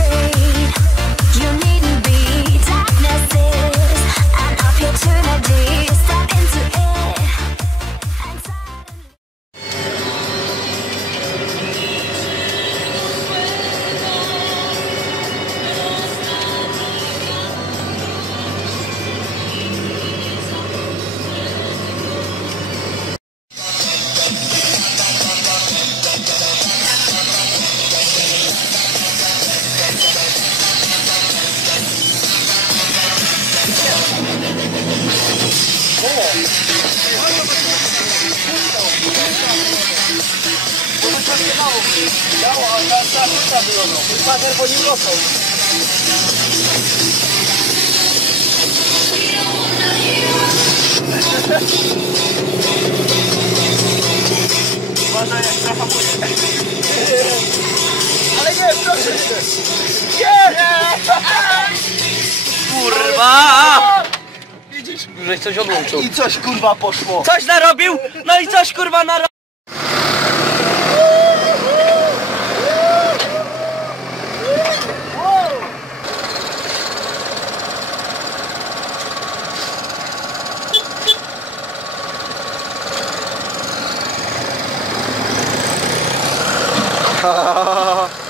You needn't Ale nie, proszę nie! Kurwa! Widzisz? Żeś coś odłączył. I coś kurwa poszło. Coś narobił? No i coś kurwa narobił. ha ha ha